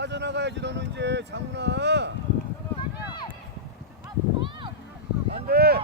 빠져나가야지 너는 이제 장훈아. 안 돼.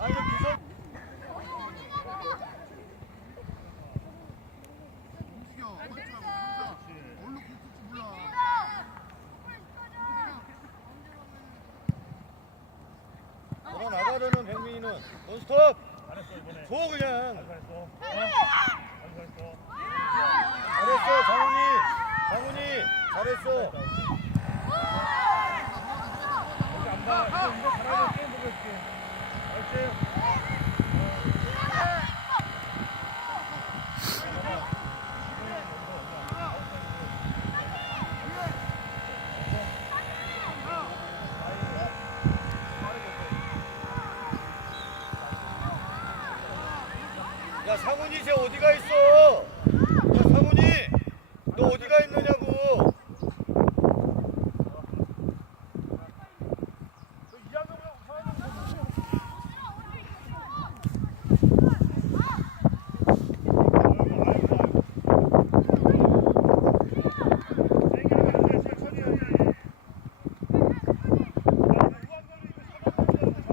아 이거 기선 걸 어 나가려는 백민이는 원스톱. 줘 그냥. 잘했어 장훈이. 장훈이 잘했어. 야 상훈이 쟤 어디가 있어? 야 상훈이 너 어디가 있느냐고?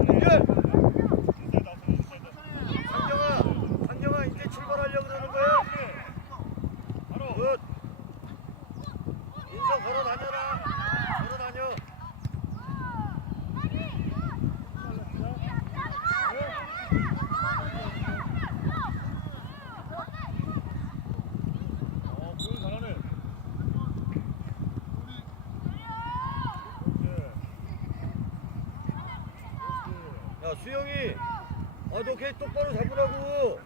연결. 상경아, 상경아 이제 출발하려고 그러는 거야? 굿. 인성 걸어 다녀라. 걸어 다녀. 야 수영이, 아너 걔 똑바로 잡으라고.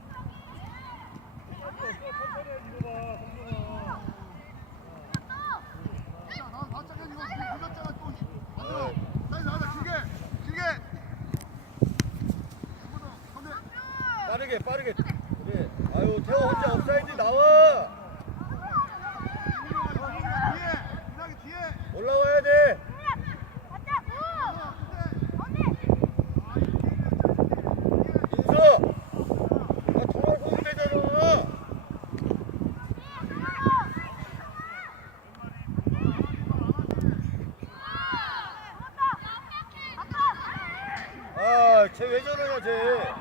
빠르게 빠르게. 그래. 아유 태호 혼자 업사이드 나와. 올라와야 돼. 인서. 아 돌아서 오면 되잖아. 아, 쟤왜 저러냐, 쟤.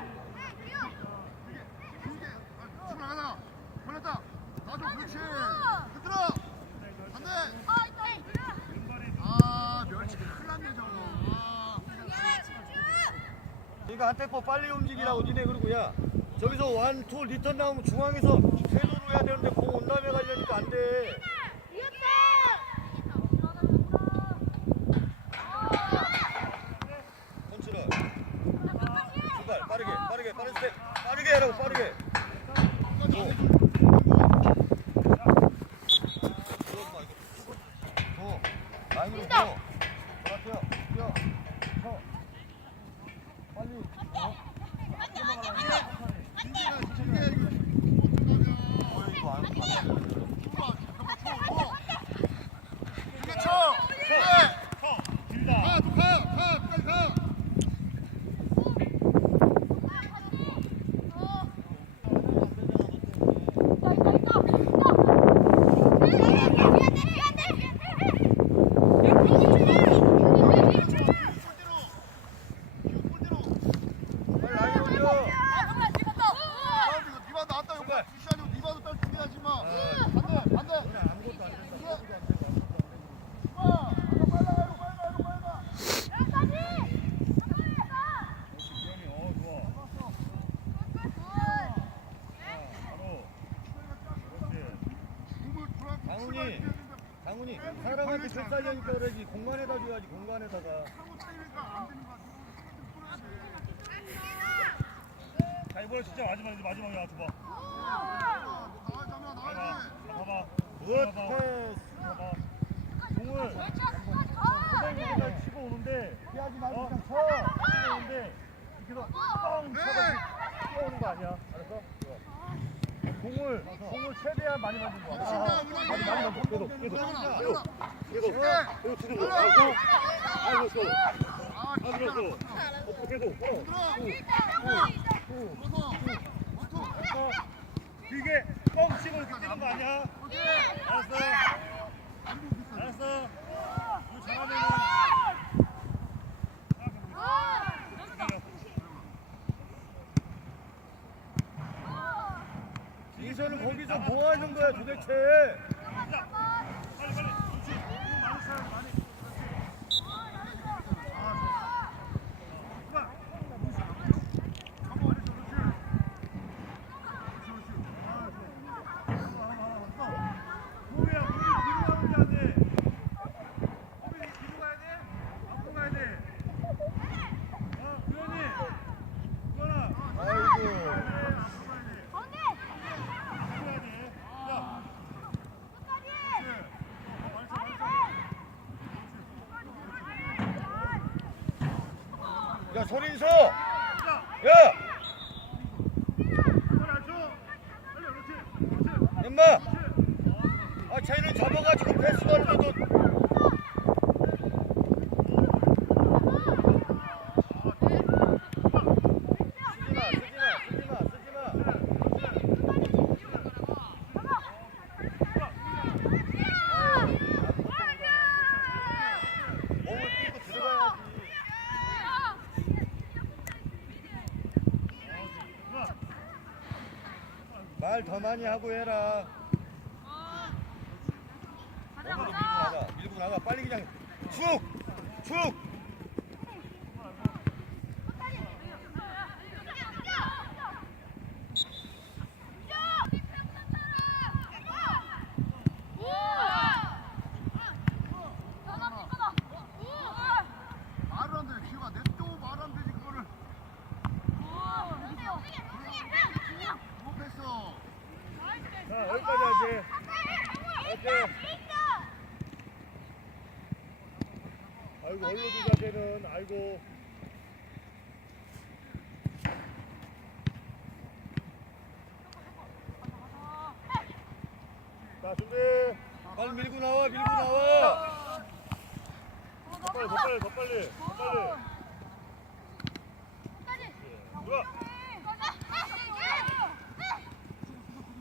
그러니까 한 템포 빨리 움직이라고 니네 그러고 야 저기서 완, 투, 리턴 나오면 중앙에서 세로로 해야 되는데 공 온 다음에 가려니까 안 돼. 컨트롤. 출발 빠르게 빠르게 빠른 스텝 빠르게 하라고 빠르게. 어. 라인으로 고. 돌아뛰어. 뛰어. 쳐. 빨리. 어? 어, 이거 안 가네. 상훈이 사람한테 줄 살려니까 그러지 공간에다 줘야지 공간에다가 자 이번에 진짜 마지막 이제 마지막이야 줘봐 봐봐 봐봐 굿 봐봐 패스 봐봐 공을 선생님이 치고 오는데 피하지 말고 어? 그냥 쳐 치고 오는데 이렇게 해서 뻥 뛰어오는 거 아니야 알았어? 공을 공을 최대한 많이 만든 거야 아, 많이 많이 만든 계속 계속 계속 계속 계속 계속 치는 거. 아이고. 아이고 또 아이고 또 어떻게 계속 어. 길게 뻥 치고 이렇게 뛰는 거 아니야? 알았어? 알았어. 이거 잘하면은 이선은 거기서 뭐 하는 거야 도대체 자, 빨리 빨리 그렇지 너무 많이 차요 많이 그만 공이야 공이 뒤로 가는데 안돼 공이 뒤로 가야 돼 앞으로 가야 돼 어, 구현이 구현아 아이고 야 손인서 야 엄마 아 쟤는 잡아가지고 패스 걸려도 쓰지마 쓰지마 쓰지마 쓰지마 몸을 끼고 들어가야지 말 더 많이 하고 해라. 몸으로 밀고 나가. 밀고 나가. 빨리 그냥 축축 말을 안 돼. 기회가 냅둬 말을 안 되지 그거를. 못했어. 자 여기까지 하지 오케이 아이고 얼른 자세는 아이고 자 준비 빨리 밀고 나와 밀고 나와. 더 빨리 더 빨리 더 빨리 더 빨리. 좋아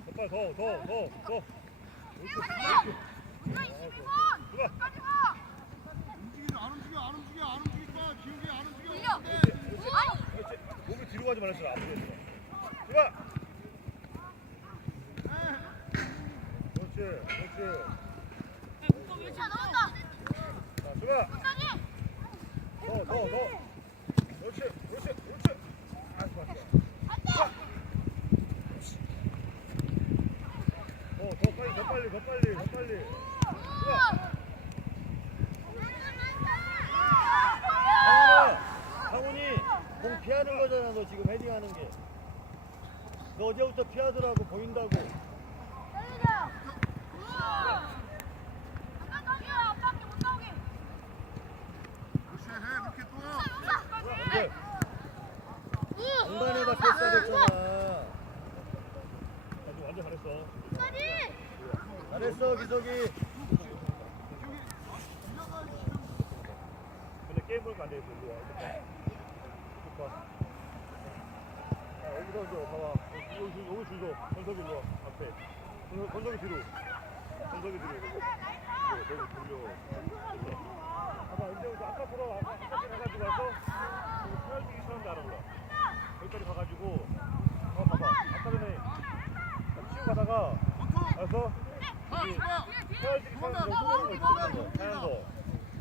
더 빨리 더더더더. 움직이지 안 움직여 안 움직여 안 움직이니까 기울게 안 움직여. 근데 그렇지 몸이 뒤로 가지 말았어 앞으로 좋 더 빨리 좋아 상훈아 상훈이 공 피하는 거잖아 너 지금 헤딩하는 게 너 어제부터 피하더라고 보인다고 그렇지 해 이렇게 또. 근데 공간에다 패스해야 됐잖아 아주 완전 잘했어 잘했어 기석이 근데 게임 보니까 안 되겠어 일로 와 이쪽 봐 자, 여기 서 줘 봐봐 여기 줄 여기 줄줘 전석이 일로 와 앞에 전- 전석이 뒤로 전석이 뒤로 뒤로 돌려 돌려 봐봐 이제부터 아까처럼 아까 아까 가가지고 와서 서열지기 시험도 안 올라 여기까지 가가지고 어 봐봐 아까 전에 치고 가다가 알았어? 헤어지기 하얀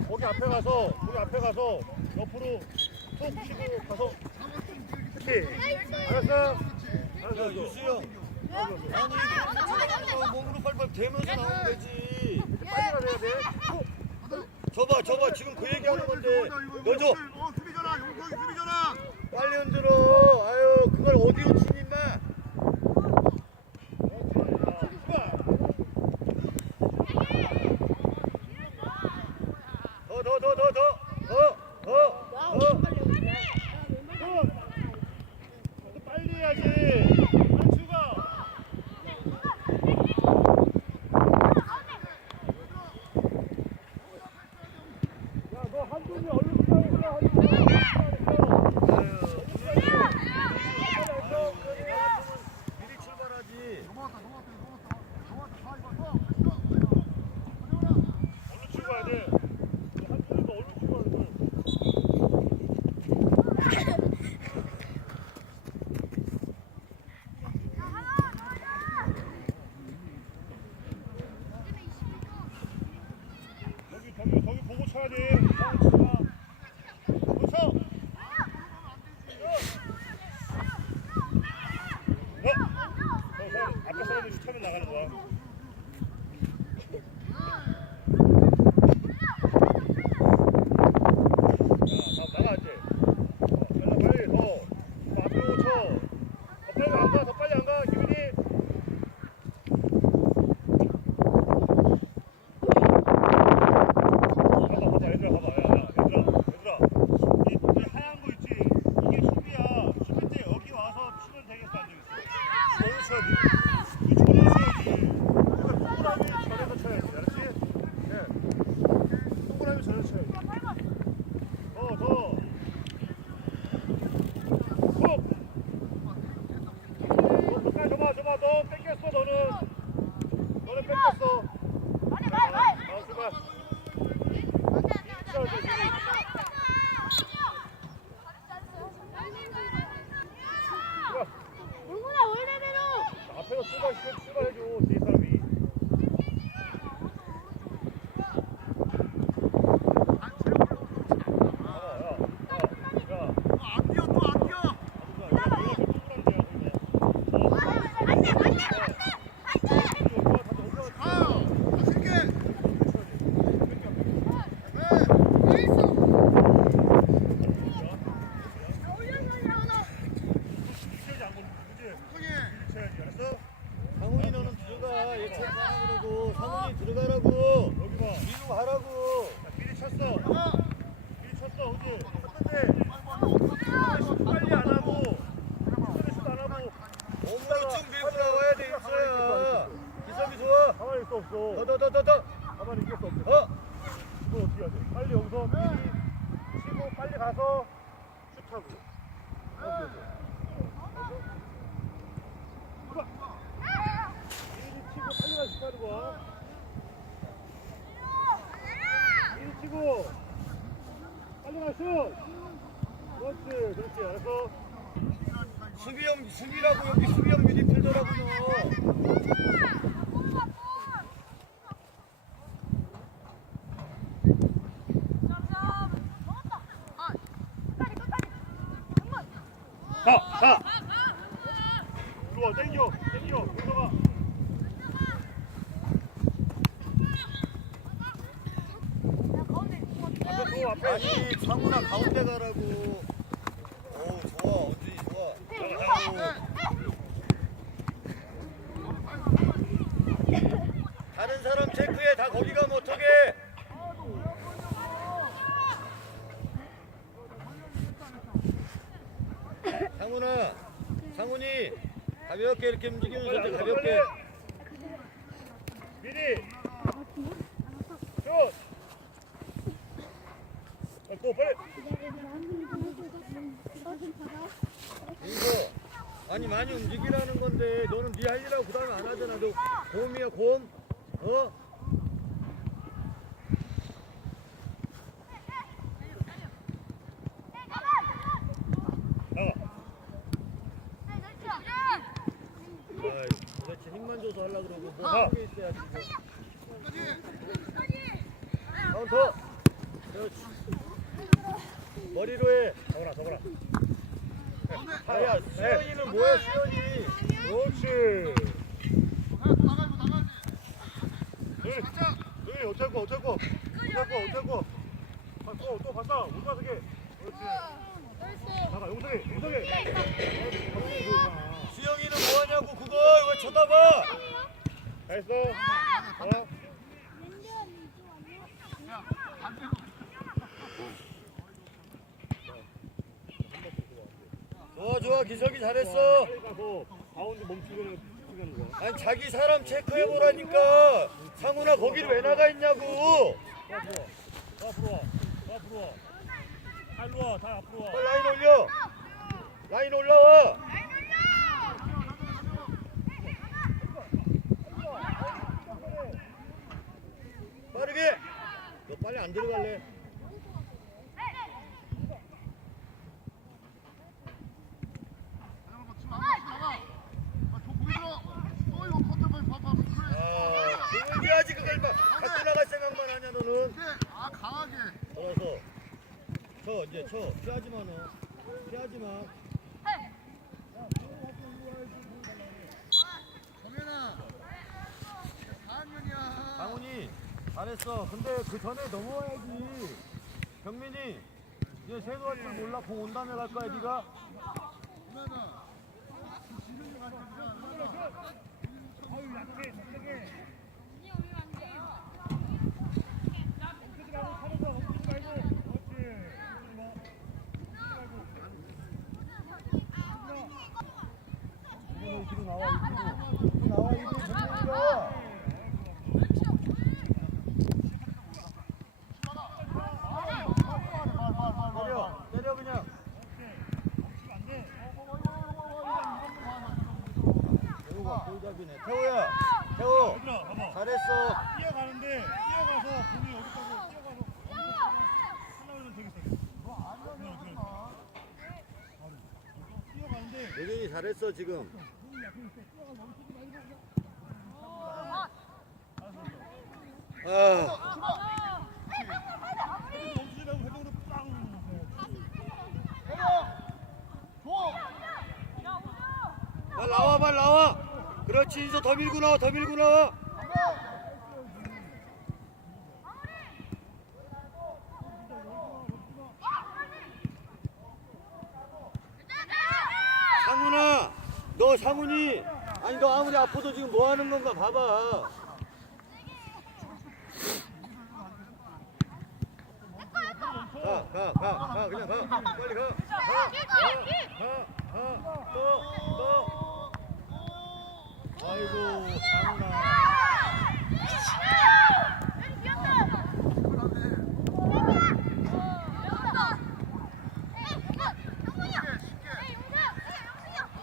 거기 앞에 가서 거기 앞에 가서 옆으로 툭 치고 가서 오케이 알았어? 알았어 유수영 아니 몸으로 빨빨 대면서 나오면 되지 빨리 가야 돼 저봐 저봐 지금 그 얘기하는 건데 먼저 수비전화 용성이 수비전화 빨리 흔들어. 아유, 그걸 어디 훔치니, 임마. 더, 더, 더, 더, 더. Sanyi! 그렇지 알았어 수비형 수비라고 여기 수비형 미리 필더라고요. 아, 상훈아, 장훈이 가볍게 이렇게 움직이면서 가볍게. 미리. 슛. 빨리 빨리. 인서 아니 많이 움직이라는 건데 너는 네 할 일하고 그다음에 안 하잖아. 너 고음이야 고음. 어? 뭐야 시현이? 그렇지. 네, 네, 어쩔 거 어쩔 거. 어쩔 거 어쩔 거. 아, 또, 또 갔다. 온다 되게. 그렇지. 나가 용석이 용석이. 수영이는 뭐하냐고 그걸. 왜 쳐다봐? 잘했어? 어? 기석이 잘했어 가서 가운데 멈추고 가는 거야. 아니 자기 사람 체크해보라니까 상훈아 거길 왜 나가 있냐고 앞으로 와. 더 앞으로 와. 더 앞으로 와. 다 일로 와. 다 앞으로 와. 빨리 라인 올려 라인 올라와 빠르게 너 빨리 안 들어갈래 아 준비하지 그걸 막 갖고 나갈 생각만 하냐 너는 아 강하게 걸어서 쳐 이제 쳐 피하지 마 너. 피하지 마. 정현아 4학년이야 강훈이 잘했어. 근데 그 전에 넘어와야지. 경민이 이제 세도 할줄 몰라. 공 온 다음에 갈 거야 네가. 정현아 지금이 같은 아유, 약해. 약해. 이거 뒤로 나와 이리로. 뒤로 나와 이리로 경민이가. 때려 때려 그냥. 골잡이네. 태호야. 태호. 얘들아, 봐봐. 잘했어. 뛰어가는데 뛰어가서 공이 여기까지 뛰어가서 하나는 되겠어. 뛰어가는데 예준이 잘했어 지금. 아, 멈추라고 회전으로 빵. 빨리 나와, 빨리 나와. 그렇지, 이제 더 밀고 나와, 더 밀고 나와. 상훈아, 너 상훈이 아니 너 아무리 아파도 지금 뭐 하는 건가 봐봐. 가, 가, 가, 가, 그냥 가, 빨리 가, 가, 가, 가, 가, 또, 또. 아이고, 상훈아.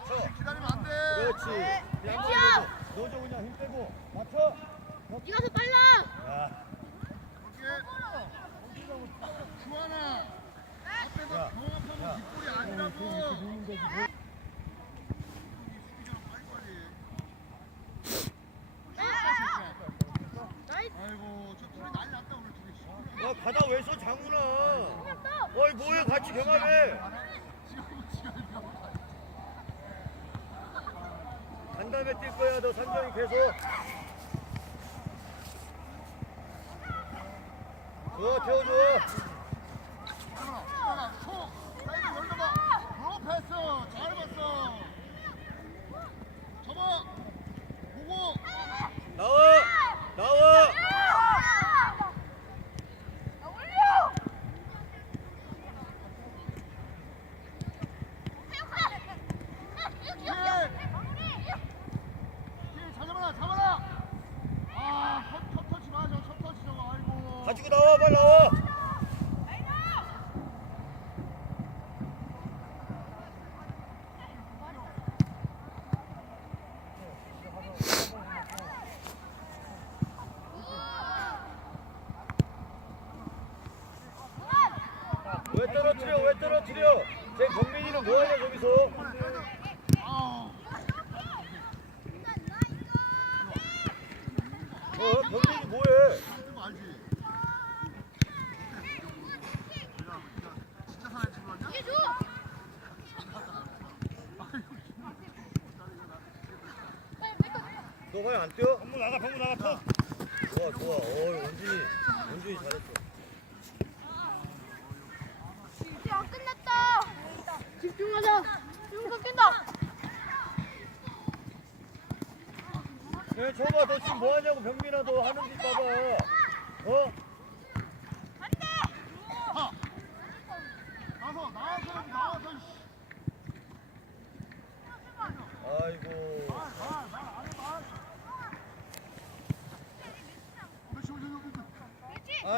쳐. 기다리면 안돼 그렇지. 그냥 넣어줘. 넣어줘 그냥 힘 빼고 맞춰. 네가 더 빨라. 야, 주환아 앞에서 야, 경합하면 야. 뒷골이 아니라고 나이스. 아이고 저 둘이 난리 났다 오늘 둘이 야 가다 왜서 장훈아. 어이 뭐해 같이 경합해. 간 다음에 뛸 산정이 계속. 좋아 태워 좋아. 주환아 초 사이드 열려봐 브로 패스 잘 봤어 접어 보고 나와 나와. 뒤에 잘 잡아라 잡아라 아첫 터치 맞아 첫 터치 저거 아이고 가지고 나와 빨리 나와. 왜 떨어뜨려? 왜 떨어뜨려? 제 경민이는 뭐하냐 아우 어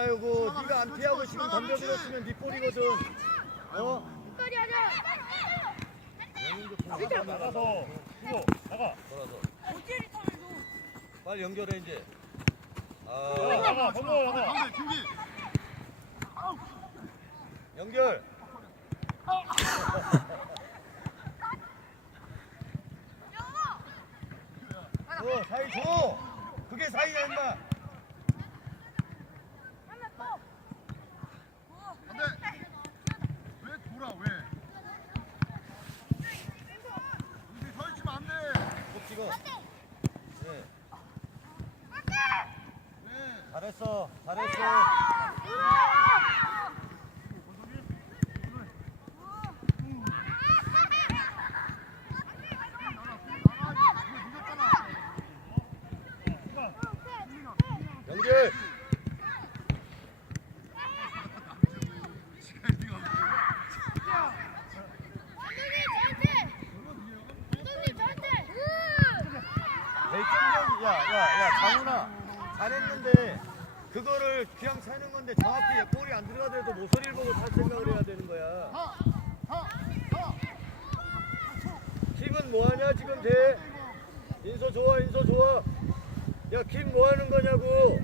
요거 네가 안 피하고 지금 덤벼들었으면 네 볼이거든. 어? 끝까지 하자 나가서 나가서 수고 나가. 돌아서 어디를 타면서 빨리 연결해 이제. 아. 나가 나가 나가. 연결. 지금. 네. 네. 잘했어, 잘했어. 뭐하냐 지금 대? 인서 좋아 인서 좋아. 야 김 뭐하는 거냐고.